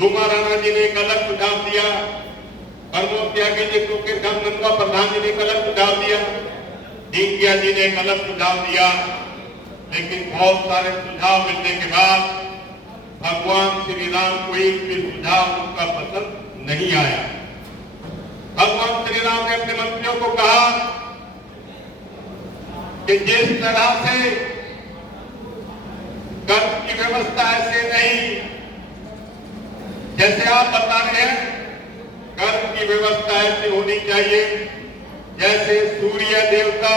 रूमा राणा जी ने एक अलग सुझाव दिया, प्रमोद त्यागी जी को के नंदवा प्रधान जी ने एक अलग सुझाव दिया, ढींगिया जी ने एक अलग सुझाव दिया। लेकिन बहुत सारे सुझाव मिलने के बाद भगवान श्री राम को एक भी सुझाव उनका पसंद नहीं आया। भगवान श्री राम ने अपने मंत्रियों को कहा कि जिस तरह से कर की व्यवस्था ऐसे नहीं जैसे आप बता रहे हैं, कर की व्यवस्था ऐसी होनी चाहिए जैसे सूर्य देवता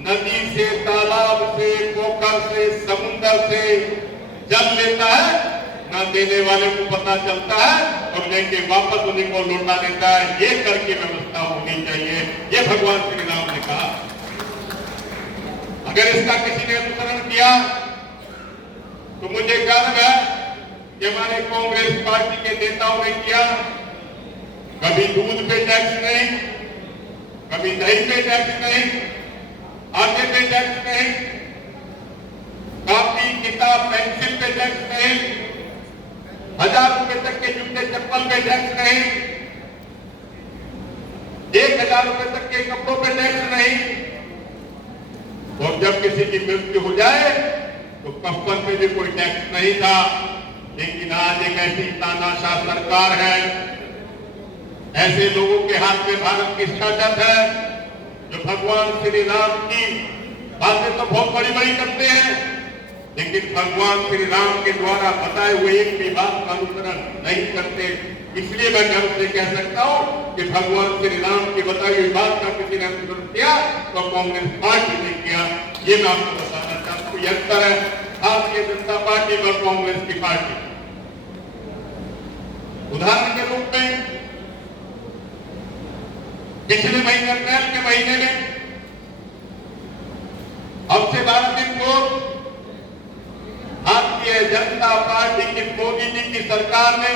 नदी से, तालाब से, पोखर से, समुद्र से जल लेता है, ना देने वाले को पता चलता है और लेके वापस उन्हीं को लौटा देता है। ये कर की व्यवस्था होनी चाहिए, ये भगवान श्री राम ने कहा। अगर इसका किसी ने अनुसरण किया तो मुझे गर्व है कि हमारे कांग्रेस पार्टी के नेताओं ने किया। कभी दूध पे टैक्स नहीं, कभी दही पे टैक्स नहीं, आटे पे टैक्स नहीं, कॉपी किताब पेंसिल पे टैक्स नहीं, 1000 रुपए तक के जूते चप्पल पे टैक्स नहीं, 1000 रुपए तक के कपड़ों पे टैक्स नहीं। और जब किसी की मृत्यु हो जाए तो कफन पे भी कोई टैक्स नहीं था। लेकिन आज एक ऐसी तानाशाह सरकार है, ऐसे लोगों के हाथ में भारत की शहादत है जो भगवान श्री राम की बातें तो बहुत बड़ी बड़ी करते हैं, लेकिन भगवान श्री राम के द्वारा बताए हुए एक भी बात का अनुसरण नहीं करते। इसलिए मैं गर्व से कह सकता हूं कि भगवान श्री राम की बताई हुई बात का किसी ने अनुसरण किया तो कांग्रेस पार्टी ने किया। ये मैं आपको बताना चाहता हूं। यह अंतर है भारतीय जनता पार्टी और कांग्रेस की पार्टी। उदाहरण के रूप में पिछले महीने, अप्रैल के महीने में, अब से 12 दिन पूर्व भारतीय जनता पार्टी की मोदी जी की सरकार ने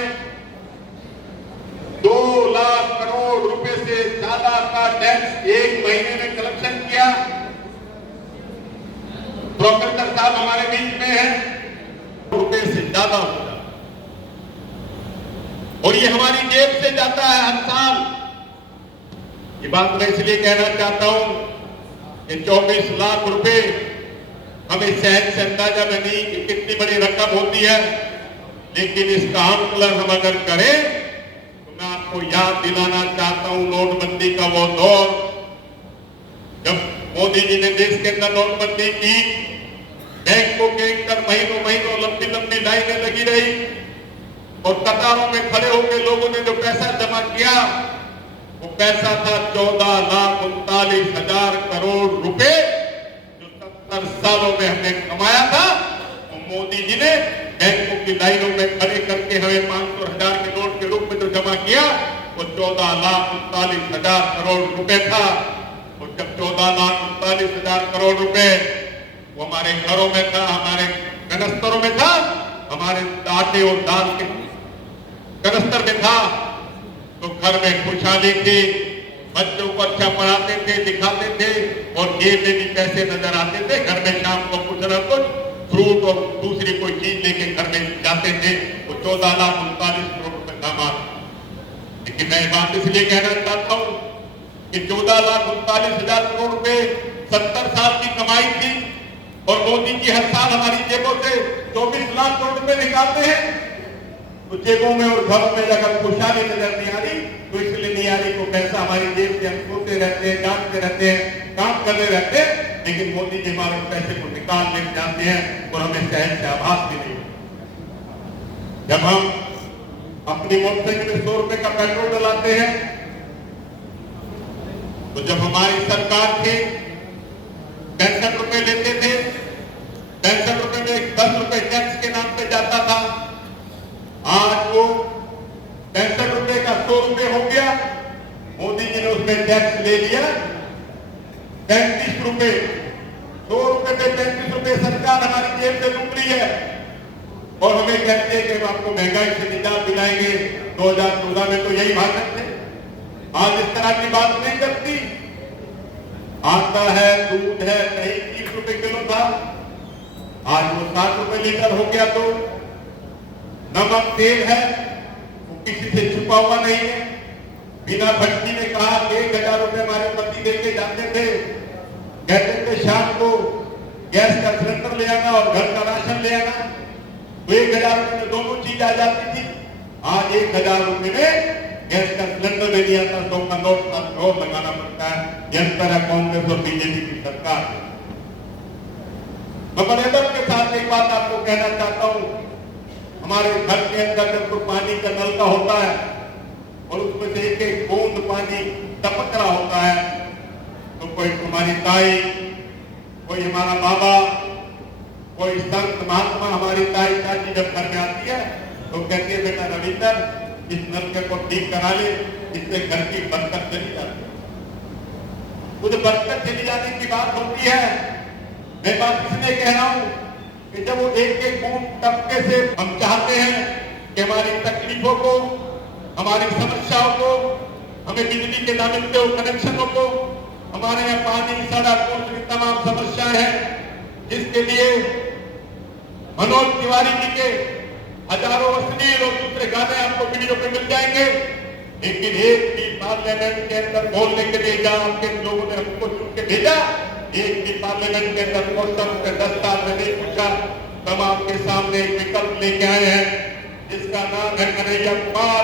2 लाख करोड़ रुपए से ज्यादा का टैक्स एक महीने में कलेक्शन किया। प्रोफेसर साहब हमारे बीच में हैं, रुपए से ज्यादा होता और ये हमारी जेब से जाता है हर साल। ये बात मैं इसलिए कहना चाहता हूं कि 24 लाख रुपए हमें सहज से अंदाजा में नहीं कि कितनी बड़ी रकम होती है, लेकिन इसका आंकलन हम अगर करें तो मैं आपको याद दिलाना चाहता हूं नोटबंदी का वो दौर जब मोदी जी ने देश के अंदर नोटबंदी की। बैंकों के अंदर महीनों महीनों लंबी लंबी लाइनें लगी रही और कतारों में खड़े होकर लोगों ने जो पैसा जमा किया वो पैसा था 14,39,000 करोड़ रुपए, जो 70 सालों में हमने कमाया था। तो मोदी जी ने बैंकों की लाइनों में खड़े करके हमें 500,000 के नोट के रूप में जो जमा किया वो 14,39,000 करोड़ रुपए था। और जब 14,39,000 करोड़ रुपए वो हमारे घरों में था, हमारे कनस्तरों में था, हमारे आटे और दाल के कनस्तर में था, तो घर में खुशहाली थी, बच्चों को अच्छा पढ़ाते थे, दिखाते थे और जेब में भी पैसे नजर आते थे। घर में शाम को कुछ न कुछ फ्रूट और दूसरी कोई चीज लेके घर में जाते थे। वो 14,39 करोड़ रुपए का। लेकिन मैं बात इसलिए कहना चाहता हूं कि 14,39,000 करोड़ रुपए 70 साल की कमाई थी और मोदी जी हर साल हमारी जेबों से 24 लाख करोड़ रुपए निकालते हैं। तो जेबों में और घरों में अगर खुशहाली नजर नहीं आ रही तो इसलिए नहीं आ रही को पैसा हमारी जेब से हम सोते रहते हैं, जांचते रहते हैं, काम करते रहते हैं, लेकिन मोदी जी हमारे पैसे को निकाल ले जाते हैं और हमें सहज से आभास भी नहीं। जब हम अपनी मोटरसाइकिल में 100 रुपए का पेट्रोल डलाते हैं तो जब हमारी सरकार थी 65 रुपए लेते थे, 65 रुपए में 10 रुपए टैक्स के नाम पे जाता था। आज वो 65 रुपए का 100 रुपए हो गया। मोदी जी ने उसमें टैक्स ले लिया 35 रुपए। 100 रुपए पे 35 रुपए सरकार हमारी जेब से लूट रही है और हमें कहते हैं कि हम आपको महंगाई से निजात दिलाएंगे। 2014 में तो यही भाषण थे। आज इस तरह की बात नहीं करती। आटा है, दूध है, दही 30 रुपए किलो था, आज वो 60 रुपए लीटर हो गया। तो नमक तेल है वो किसी से छुपा हुआ नहीं है। बिना भक्ति ने कहा 1,000 रुपए हमारे पति देके जाते थे, कहते थे शाम को गैस का सिलेंडर ले आना और घर का राशन ले आना, तो 1,000 रुपए में दोनों चीज आ जाती थी। आज 1,000 रुपए में गैस का सिलेंडर ले लिया था, 100 का नोट और लगाना पड़ता है। यंत्र है कांग्रेस और बीजेपी की सरकार। मैं बड़े दर्द के साथ एक बात आपको कहना चाहता हूं, हमारे घर के अंदर जब तो पानी का नल का होता है और उसमें से एक एक बूंद पानी टपक रहा होता है, तो कोई हमारी ताई, कोई हमारा बाबा, कोई संत महात्मा हमारी ताई चाची जब घर में आती है तो कहती है बेटा रविंदर इस नलके को ठीक करा ले, इससे घर की बरकत चली जाती है। खुद बरकत चली जाने की बात होती है। मैं बात इसलिए कह रहा हूं कि जब वो एक एक बूंद टपके से हम चाहते हैं कि हमारी तकलीफों को, हमारी समस्याओं को, हमें बिजली के ना मिलते हो कनेक्शनों को, हमारे यहाँ पानी सड़क की तमाम समस्याएं हैं, जिसके लिए मनोज तिवारी जी के हजारों अश्लील और दूसरे गाने आपको वीडियो पे मिल जाएंगे। लेकिन एक भी पार्लियामेंट के अंदर बोलने के लिए जहां आपके लोगों ने हमको चुन के भेजा, एक भी पार्लियामेंट के अंदर क्वेश्चन के 10 साल में नहीं पूछा। तब आपके सामने एक विकल्प लेके आए हैं जिसका नाम है कन्हैया कुमार।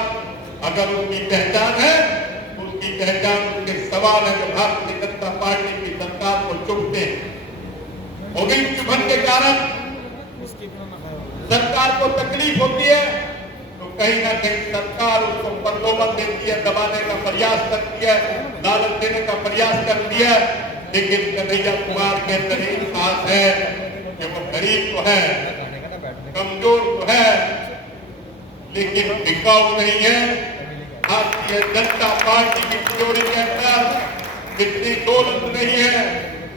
अगर उसकी पहचान है तो उसकी पहचान उसके सवाल है जो भारतीय जनता पार्टी की सरकार को चुभते हैं। और इन चुभन के कारण सरकार को तकलीफ होती है, तो कहीं ना कहीं सरकार उसको प्रलोभन देती है, दबाने का प्रयास करती है, लालच देने का प्रयास करती है। लेकिन कन्हैया कुमार के अंदर एक खास है कि वो गरीब तो है, कमजोर तो है, लेकिन टिकाऊ नहीं है। भारतीय जनता पार्टी की तिजोरी के अंदर इतनी दौलत नहीं है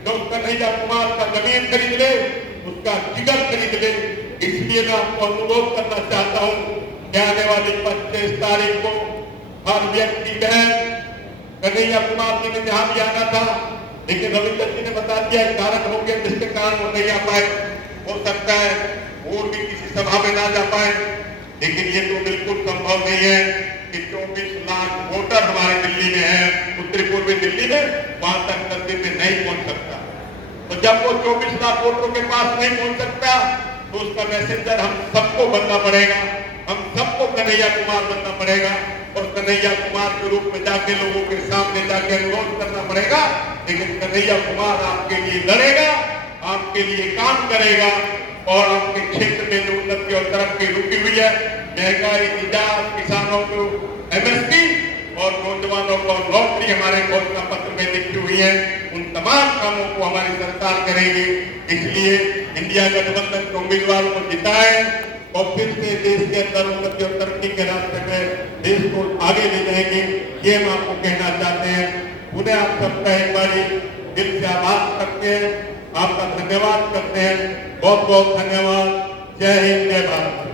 जो कन्हैया कुमार का जमीन खरीद ले, उसका जिगर खरीद ले। इसलिए मैं आपको अनुरोध करना चाहता हूं कि आने वाली 25 तारीख को हर व्यक्ति बहन कन्हैया कुमार जी ने जहां भी आना था, लेकिन रविंदर जी ने बता दिया कारण हो गया जिसके कारण वो नहीं आ पाए। हो सकता है वो भी किसी सभा में ना जा पाए, लेकिन ये तो बिल्कुल संभव नहीं है कि 24 लाख वोटर हमारे दिल्ली में है, उत्तरी पूर्वी दिल्ली में, वहां तक 10 दिन में नहीं पहुंच सकता। तो जब वो 24 लाख वोटरों के पास नहीं पहुंच सकता तो उसका मैसेंजर हम सबको बनना पड़ेगा, हम सबको कन्हैया कुमार बनना पड़ेगा और कन्हैया कुमार के रूप में जाके लोगों के सामने जाके अनुरोध करना पड़ेगा। लेकिन कन्हैया कुमार आपके लिए लड़ेगा, आपके लिए काम करेगा और आपके क्षेत्र में जो उन्नति और तरक्की रुकी हुई है, महंगाई, निजात, किसानों को MSP और नौजवानों को नौकरी हमारे घोषणा पत्र में लिखी हुई है, उन तमाम कामों को हमारी सरकार करेगी। इसलिए इंडिया गठबंधन के उम्मीदवारों को जिताएं और फिर से देश के अंदर उन्नति और तरक्की के रास्ते में देश को आगे ले जाएंगे, ये हम आपको कहना चाहते हैं। उन्हें आप सबका एक बारी दिल से आभार करते हैं, आपका धन्यवाद करते हैं। बहुत बहुत धन्यवाद। जय हिंद, जय भारत।